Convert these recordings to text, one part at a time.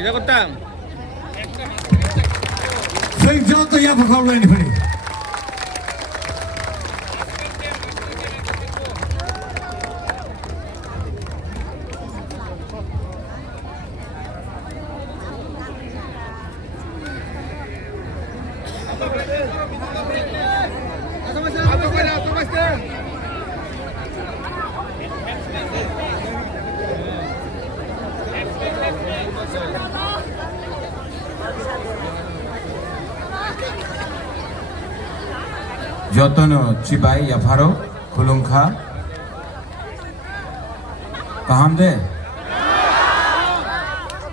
কিটা করতাম সেই যত ইয়া ভালো লাইন ফেলে Jotono Chibai Yafaro Kulungkha Kahamde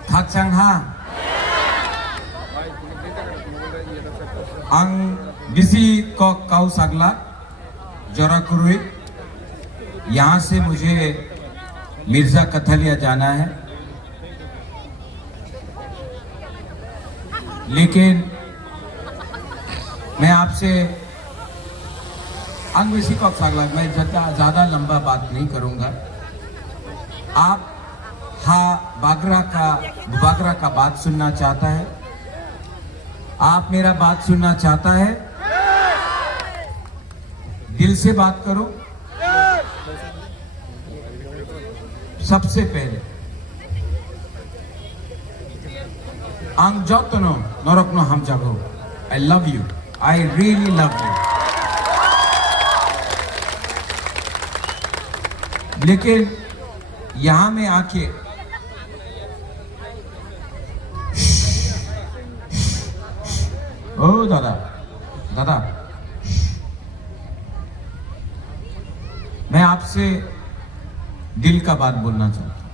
Thakchangha Ang Bisi Kok Kau Sagla Jorakurui यहाँ से मुझे मिर्जा कथलिया जाना है, लेकिन मैं आपसे अंग्रेजी को सागला मैं ज़्यादा लंबा बात नहीं करूंगा। आप बागरा का बात सुनना चाहता है, आप मेरा बात सुनना चाहता है, दिल से बात करो। सबसे पहले आंग जोतनो नरकनो हम जागो I love you, I really love you। लेकिन यहां में आके ओ दादा दादा मैं आपसे दिल का बात बोलना चाहता हूं।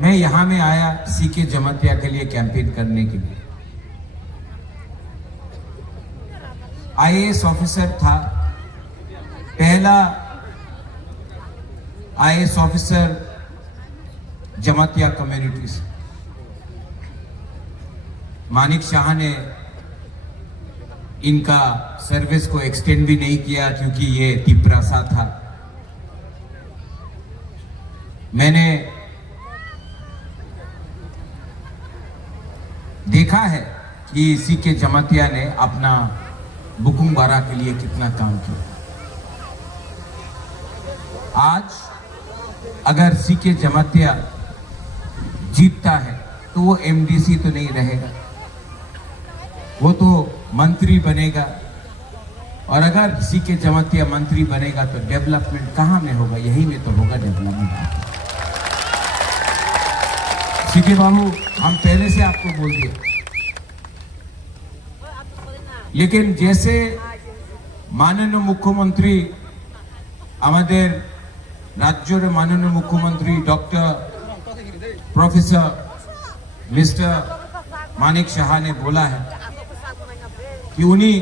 मैं यहां में आया सीके जमातिया के लिए कैंपेन करने के लिए। आईएएस ऑफिसर था, पहला आईएएस ऑफिसर जमातिया कम्युनिटी से। मानिक शाह ने इनका सर्विस को एक्सटेंड भी नहीं किया क्योंकि ये तिपरासा था। मैंने देखा है कि सीके जमातिया ने अपना बुकुंग बारा के लिए कितना काम किया। आज अगर सीके जमातिया जीतता है तो वो एमडीसी तो नहीं रहेगा, वो तो मंत्री बनेगा। और अगर सीके जमातिया मंत्री बनेगा तो डेवलपमेंट कहाँ में होगा? यही में तो होगा डेवलपमेंट। सीके बाबू हम पहले से आपको बोल दिए, लेकिन जैसे माननीय मुख्यमंत्री আমাদের রাজ্যের মাননীয় মুখ্যমন্ত্রী doctor professor mister Manik Shah ने बोला है कि उन्हीं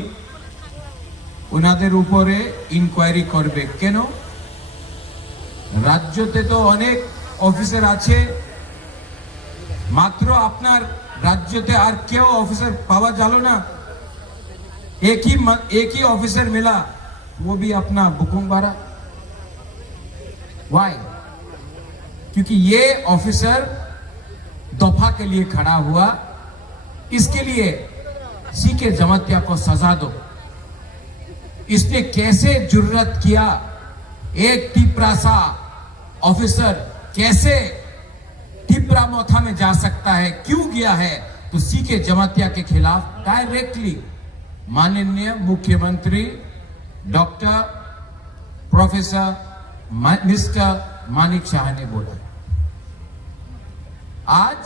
उनाদের উপরে ইনকোয়ারি করবে। কেন? রাজ্যতে তো অনেক অফিসার আছে, মাত্র আপনার রাজ্যতে আর কেউ অফিসার পাওয়া গেল না। एक ही ऑफिसर मिला, वो भी अपना बुकुंग बारा। वाई? क्योंकि ये ऑफिसर दफा के लिए खड़ा हुआ। इसके लिए सीके जमातिया को सजा दो। इसने कैसे जुर्रत किया? एक टिपरासा ऑफिसर कैसे टिपरा मोथा में जा सकता है? क्यों गया है? तो सीके जमातिया के खिलाफ डायरेक्टली माननीय मुख्यमंत्री doctor professor mister Manik Shah ने बोला। आज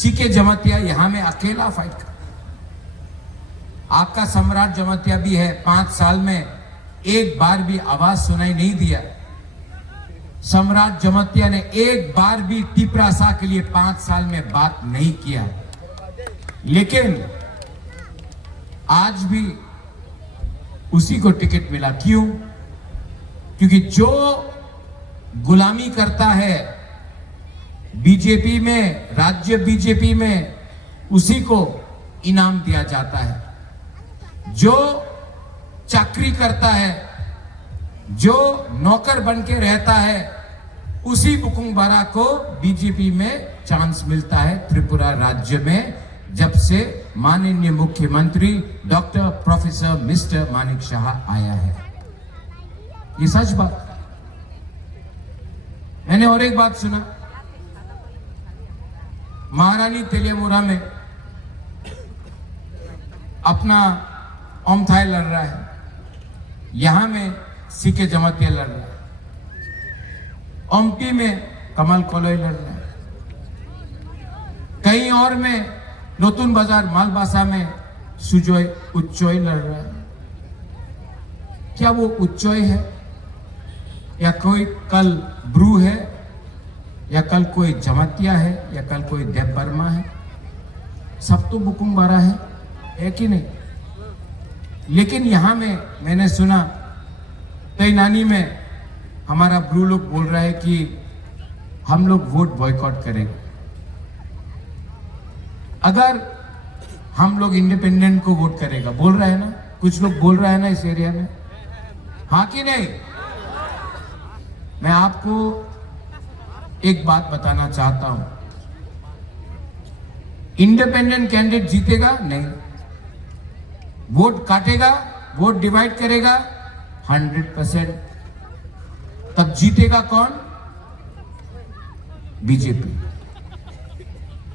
सीके जमातिया यहां में अकेला फाइट कर, आपका सम्राट जमातिया भी है, 5 साल में एक बार भी आवाज सुनाई नहीं दिया। सम्राट जमातिया ने एक बार भी टिपरासा के लिए 5 साल में बात नहीं किया। लेकिन आज भी उसी को टिकट मिला। क्यों? क्योंकि जो गुलामी करता है बीजेपी में, राज्य बीजेपी में, उसी को इनाम दिया जाता है। जो चाकरी करता है, जो नौकर बन के रहता है, उसी बुकुंग-बारा को बीजेपी में चांस मिलता है त्रिपुरा राज्य में, जब से माननीय मुख्यमंत्री doctor professor mister Manik Shah आया है। ये सच बात। मैंने और एक बात सुना, महारानी तेलियामुरा में अपना ओमथाई लड़ रहा है, यहां में सीके जमातिया लड़ रहा है, ओमपी में कमल कोलोई लड़ रहा है, कहीं और में नोतुन बाजार मालबासा में सुजोय उच्चोय लड़ रहा है। क्या वो उच्चोय है, या कोई कल ब्रू है, या कल कोई जमातिया है, या कल कोई देव बर्मा है? सब तो बुकुंग-बारा है कि नहीं? लेकिन यहां में मैंने सुना तैनानी में हमारा ब्रू लोग बोल रहा है कि हम लोग वोट बॉयकॉट करेंगे अगर हम लोग इंडिपेंडेंट को वोट करेगा। बोल रहा है ना, कुछ लोग बोल रहा है ना इस एरिया में, हाँ कि नहीं? मैं आपको एक बात बताना चाहता हूं, इंडिपेंडेंट कैंडिडेट जीतेगा नहीं, वोट काटेगा, वोट डिवाइड करेगा 100%। तब जीतेगा कौन? बीजेपी।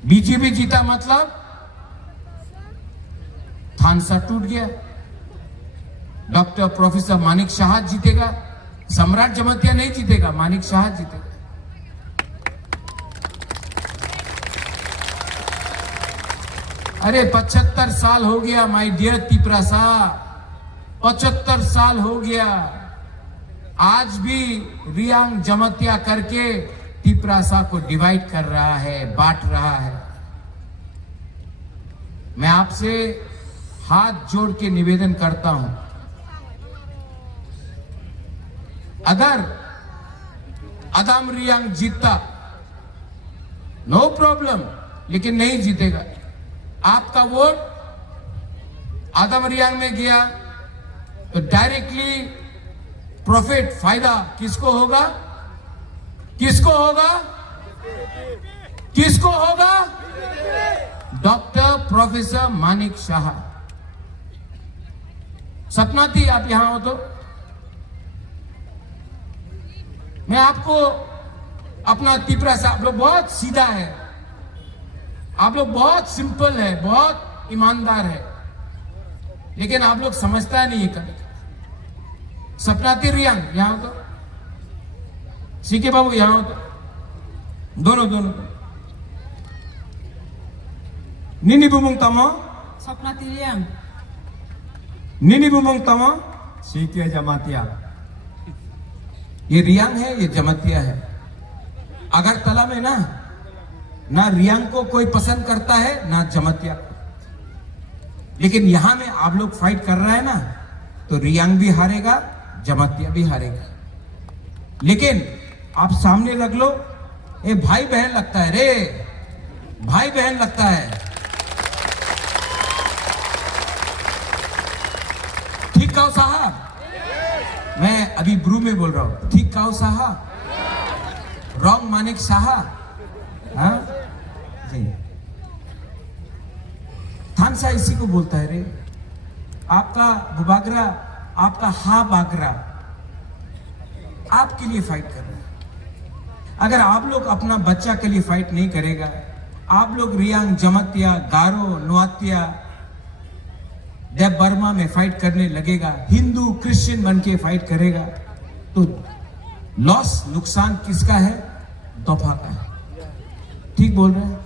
बीजेपी जीता मतलब थानसा टूट गया। डॉक्टर प्रोफेसर मानिक शाह जीतेगा, सम्राट जमातिया नहीं जीतेगा, मानिक शाह जीतेगा। अरे 75 साल हो गया माय डियर तिपरासा, 75 साल हो गया। आज भी रियांग जमातिया करके तिपरासा को डिवाइड कर रहा है, बांट रहा है। मैं आपसे हाथ जोड़ के निवेदन करता हूं, अगर अदाम रियांग जीतता नो प्रॉब्लम, लेकिन नहीं जीतेगा। आपका वोट आदम रियांग में गया तो डायरेक्टली प्रॉफिट, फायदा किसको होगा? किसको होगा? किसको होगा? Doctor professor Manik Shah. सपना थी आप यहां हो तो मैं आपको अपना तिपरासा, आप लोग बहुत सीधा है, आप लोग बहुत सिंपल है, बहुत ईमानदार है, लेकिन आप लोग समझता नहीं है कभी। सपना थी रियांग यहां तो, सीके बाबू यहां हो तो, दोनों निनी बुमुंग तमो सपना तिरियांग निनी बुमुंग तमो सीके जमातिया। ये रियांग है, ये जमातिया है। अगर तला में ना रियांग को कोई पसंद करता है ना जमातिया को, लेकिन यहां में आप लोग फाइट कर रहे हैं ना, तो रियांग भी हारेगा, जमातिया भी हारेगा। लेकिन आप सामने लग लो, ये भाई बहन लगता है रे, भाई बहन लगता है। ठीक कहो साहब, मैं अभी ब्रू में बोल रहा हूं, ठीक कहो साहब, रॉन्ग मानिक शाह। हाँ जी, थानसा इसी को बोलता है रे। आपका बुबागरा, आपका हा बागरा आपके लिए फाइट कर रहा है। अगर आप लोग अपना बच्चा के लिए फाइट नहीं करेगा, आप लोग रियांग, जमातिया, गारो, नुआतिया, देव बर्मा में फाइट करने लगेगा, हिंदू क्रिश्चियन बन के फाइट करेगा, तो लॉस, नुकसान किसका है? दोफा का है। ठीक बोल रहे हैं?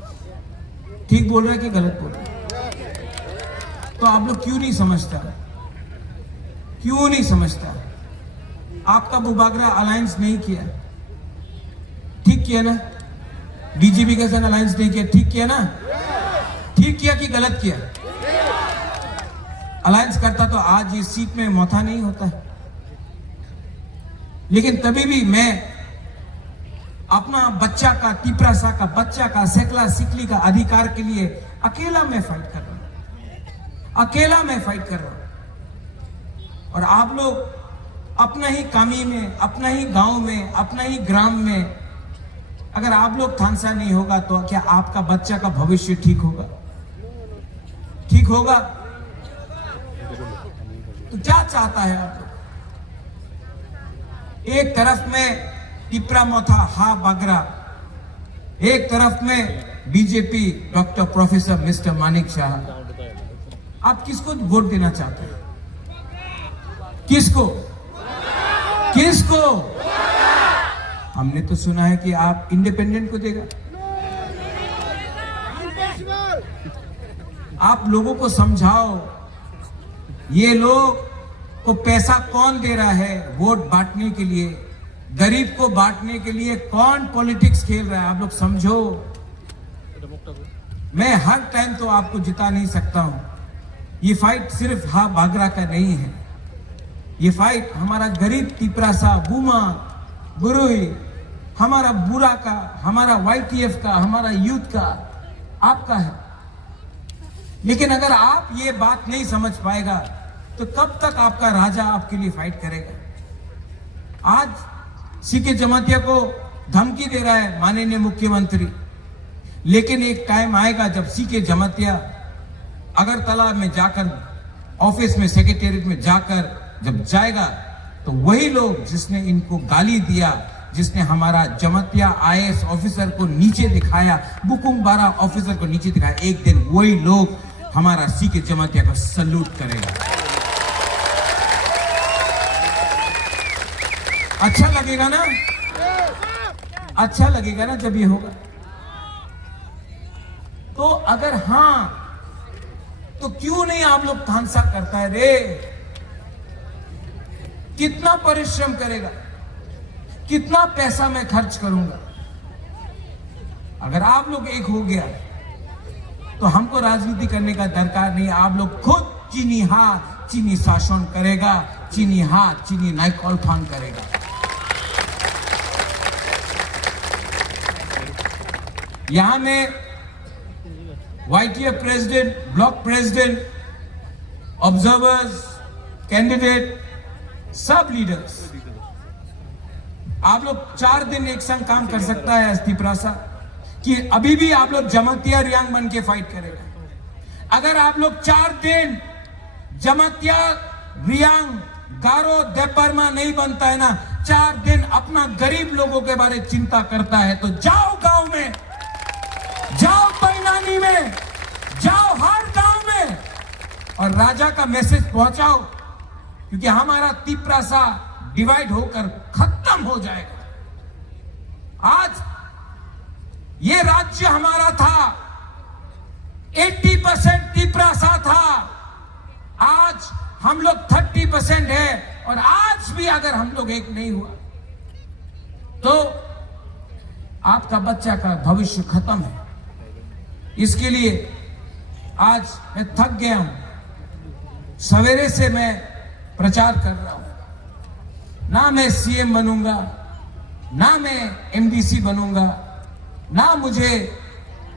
ठीक बोल रहे हैं कि गलत बोल रहे हैं? तो आप लोग क्यों नहीं समझता? क्यों नहीं समझता? आपका बुबागरा अलायंस नहीं किया, ठीक किया ना? बीजेपी के साथ अलायंस नहीं किया, ठीक किया ना? ठीक किया कि गलत किया? अलायंस करता तो आज इस सीट में मौथा नहीं होता है। लेकिन तभी भी मैं अपना बच्चा का, तिपरासा का बच्चा का, सेकला सिकली का अधिकार के लिए अकेला मैं फाइट कर रहा हूं, अकेला मैं फाइट कर रहा हूं। और आप लोग अपना ही कामी में, अपना ही गांव में, अपना ही ग्राम में अगर आप लोग थानसा नहीं होगा तो क्या आपका बच्चा का भविष्य ठीक होगा? ठीक होगा? तो क्या चाहता है आप लोग? एक तरफ में टिपरा मोथा हा बागरा, एक तरफ में BJP doctor professor mister Manik Shah. आप किसको वोट देना चाहते हैं? किसको? किसको? हमने तो सुना है कि आप इंडिपेंडेंट को देगा। आप लोगों को समझाओ, ये लोग को पैसा कौन दे रहा है वोट बांटने के लिए, गरीब को बांटने के लिए कौन पॉलिटिक्स खेल रहा है, आप लोग समझो। मैं हर टाइम तो आपको जिता नहीं सकता हूं। ये फाइट सिर्फ हा बागरा का नहीं है, ये फाइट हमारा गरीब तिपरासा, बुमा, बुरुई, हमारा बुरा का, हमारा YTF का, हमारा यूथ का, आपका है। लेकिन अगर आप ये बात नहीं समझ पाएगा तो कब तक आपका राजा आपके लिए फाइट करेगा? आज सीके जमातिया को धमकी दे रहा है माननीय मुख्यमंत्री, लेकिन एक टाइम आएगा जब सीके जमातिया अगरतला में जाकर, ऑफिस में, सेक्रेटेरिएट में जाकर जब जाएगा तो वही लोग जिसने इनको गाली दिया, जिसने हमारा जमातिया IAS ऑफिसर को नीचे दिखाया, बुकुंग बारा ऑफिसर को नीचे दिखाया, एक दिन वही लोग हमारा सीके जमातिया को सल्यूट करेगा। अच्छा लगेगा ना? अच्छा लगेगा ना जब ये होगा? तो अगर हां, तो क्यों नहीं आप लोग थानसा करता है रे? कितना परिश्रम करेगा, कितना पैसा मैं खर्च करूंगा? अगर आप लोग एक हो गया तो हमको राजनीति करने का दरकार नहीं। आप लोग खुद चीनी हाथ चीनी शासन करेगा, चीनी हाथ चीनी नाइकॉल फान करेगा। यहां में YTF president, block president, observers, candidate, सब लीडर्स, आप लोग 4 दिन एक संग काम कर सकता है तिपरासा कि अभी भी आप लोग जमातिया रियांग बन के फाइट करेगा। अगर आप लोग 4 दिन जमातिया रियांग गारो देबबर्मा नहीं बनता है ना, 4 दिन अपना गरीब लोगों के बारे में चिंता करता है, तो जाओ गांव में, जाओ पैनानी में, जाओ हर गांव में और राजा का मैसेज पहुंचाओ, क्योंकि हमारा तिपरासा डिवाइड होकर खत्म हो जाएगा। आज ये राज्य हमारा था, 80% तिपरासा था, आज हम लोग 30% है, और आज भी अगर हम लोग एक नहीं हुआ तो आपका बच्चा का भविष्य खत्म है। इसके लिए आज मैं थक गया हूं। सवेरे से मैं प्रचार कर रहा हूं, ना मैं CM बनूंगा, ना मैं MDC बनूंगा, ना मुझे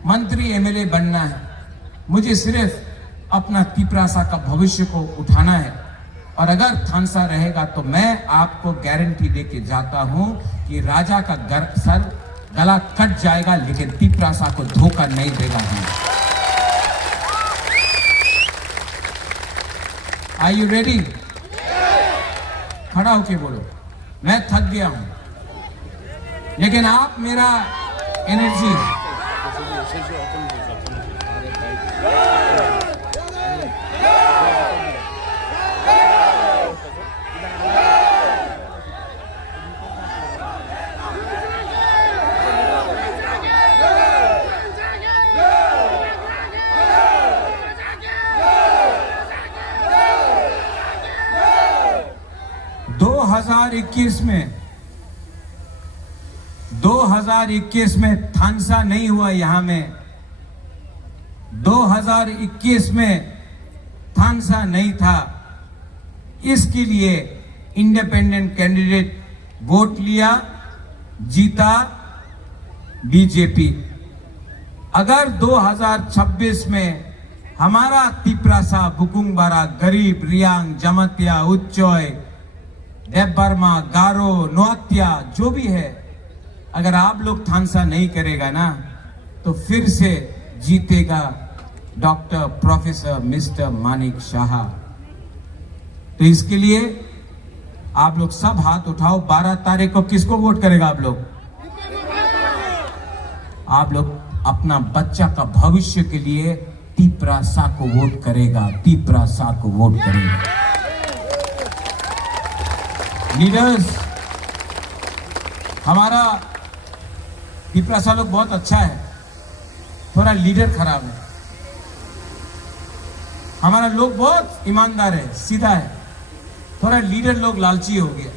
मंत्री MLA बनना है। मुझे सिर्फ अपना तिपरासा का भविष्य को उठाना है, और अगर थानसा रहेगा तो मैं आपको गारंटी देके जाता हूं कि राजा का सर गला कट जाएगा, लेकिन तिपरासा को धोखा नहीं देगा। Are you ready? खड़ा होके बोलो, मैं थक गया हूं, लेकिन आप मेरा एनर्जी, में 2021 में थानसा नहीं हुआ। यहां में 2021 में थानसा नहीं था, इसके लिए इंडिपेंडेंट कैंडिडेट वोट लिया, जीता बीजेपी। अगर 2026 में हमारा तिपरासा, बुकुंगबारा, गरीब, रियांग, जमातिया, उच्चोय, देबबर्मा, गारो, नोआत्या जो भी है, अगर आप लोग थानसा नहीं करेगा ना तो फिर से जीतेगा doctor professor mister Manik Shah. तो इसके लिए आप लोग सब हाथ उठाओ। 12 तारीख को किसको वोट करेगा आप लोग? आप लोग अपना बच्चा का भविष्य के लिए तिपरासा को वोट करेगा, तिपरासा को वोट करेगा। लीडर्स, हमारा तिपरासा लोग बहुत अच्छा है, थोड़ा लीडर खराब है। हमारा लोग बहुत ईमानदार है, सीधा है, थोड़ा लीडर लोग लालची हो गया।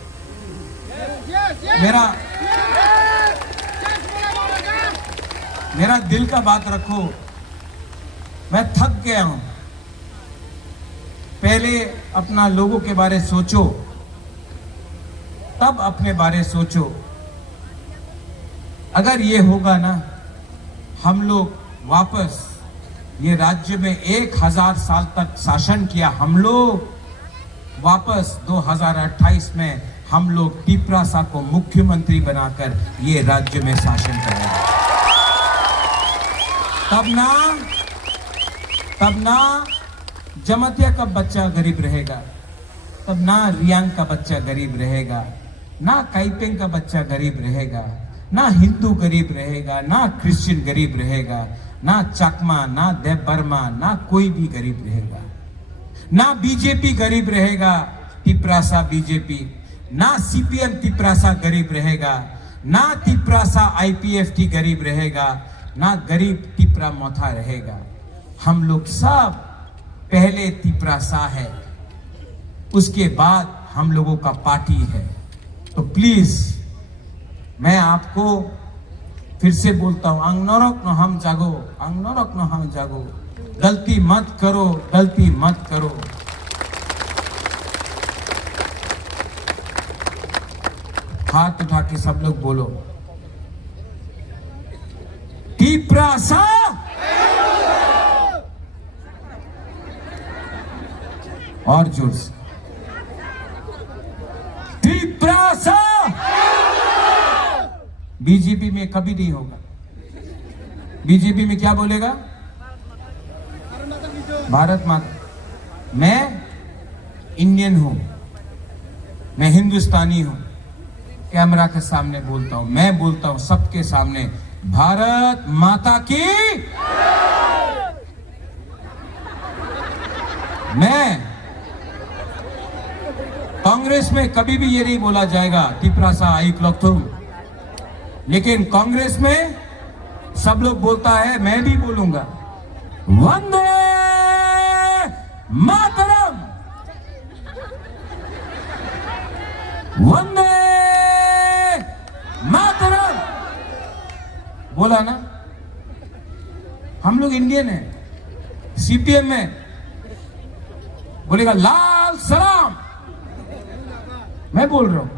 मेरा दिल का बात रखो, मैं थक गया हूं। पहले अपना लोगों के बारे सोचो, तब अपने बारे सोचो। अगर ये होगा ना, हम लोग वापस ये राज्य में 1000 साल तक शासन किया, हम लोग वापस 2028 में हम लोग तिपरासा को मुख्यमंत्री बनाकर ये राज्य में शासन करेंगे। तब ना जमातिया का बच्चा गरीब रहेगा, तब ना रियांग का बच्चा गरीब रहेगा, ना काइपेंग का बच्चा गरीब रहेगा, ना हिंदू गरीब रहेगा, ना क्रिश्चियन गरीब रहेगा, ना चकमा, ना देव बर्मा, ना कोई भी गरीब रहेगा, ना बीजेपी गरीब रहेगा, तिपरासा बीजेपी, ना सीपीएम तिपरासा गरीब रहेगा, ना तिपरासा आईपीएफटी गरीब रहेगा, ना गरीब तिपरा मोथा रहेगा। हम लोग सब पहले तिपरासा है, उसके बाद हम लोगों का पार्टी है। तो प्लीज मैं आपको फिर से बोलता हूं, अंगनोरक न हम जागो, अंगनोरक न हम जागो। गलती मत करो, गलती मत करो। हाथ उठा के सब लोग बोलो, तिपरासा। और जोर से, तिपरासा। बीजेपी में कभी नहीं होगा। बीजेपी में क्या बोलेगा? भारत माता। मैं इंडियन हूं, मैं हिंदुस्तानी हूं। कैमरा के सामने बोलता हूं, मैं बोलता हूं सबके सामने, भारत माता की। मैं कांग्रेस में कभी भी ये नहीं बोला जाएगा तिपरासा आई क्लॉथुम, लेकिन कांग्रेस में सब लोग बोलता है, मैं भी बोलूंगा, वंदे मातरम, वंदे मातरम। बोला ना? हम लोग इंडियन हैं। सीपीएम में बोलेगा लाल सलाम, मैं बोल रहा हूं।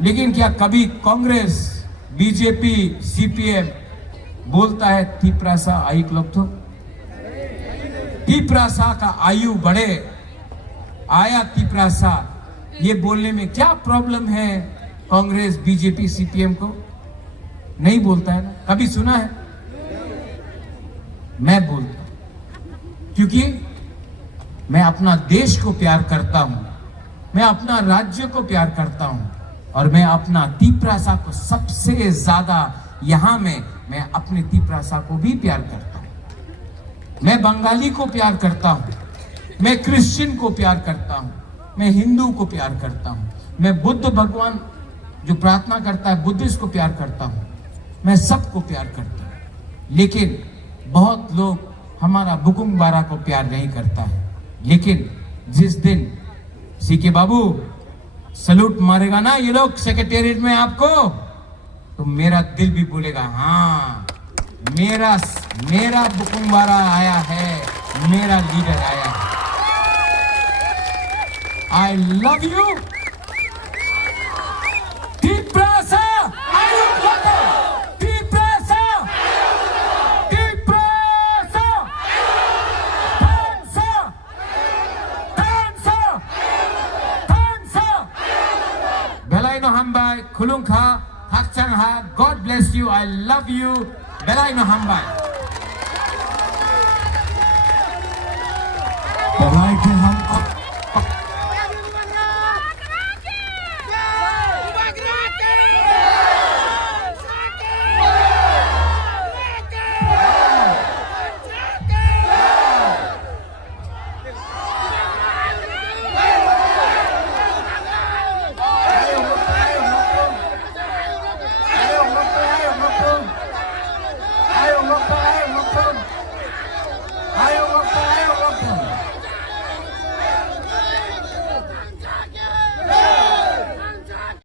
लेकिन क्या कभी कांग्रेस, बीजेपी, सीपीएम बोलता है तिपरासा आई क्लॉथुम? तिपरासा का आयु बढ़े, आया तिपरासा, ये बोलने में क्या प्रॉब्लम है कांग्रेस, बीजेपी, सीपीएम को? नहीं बोलता है ना? कभी सुना है? मैं बोलता हूं, क्योंकि मैं अपना देश को प्यार करता हूं, मैं अपना राज्य को प्यार करता हूं, और मैं अपना तिपरासा को सबसे ज्यादा यहां में मैं अपने तिपरासा को भी प्यार करता हूं। मैं बंगाली को प्यार करता हूं, मैं क्रिश्चियन को प्यार करता हूं, मैं हिंदू को प्यार करता हूं, मैं बुद्ध भगवान जो प्रार्थना करता है बुद्धिस्ट को प्यार करता हूं, मैं सबको प्यार करता हूं। लेकिन बहुत लोग हमारा बुकुंग बारा को प्यार नहीं करता है। लेकिन जिस दिन सीके बाबू सलूट मारेगा ना ये लोग सेक्रेटेरिएट में आपको, तो मेरा दिल भी बोलेगा, हाँ मेरा बुकुंबारा आया है, मेरा लीडर आया है। I love you Tiprasa, Tiprasa, Tiprasa, थानसा, थानसा, बेलाइनो हम्बाई खुलुंखा Hak Chang Ha, God bless you. I love you. Belai no hambai.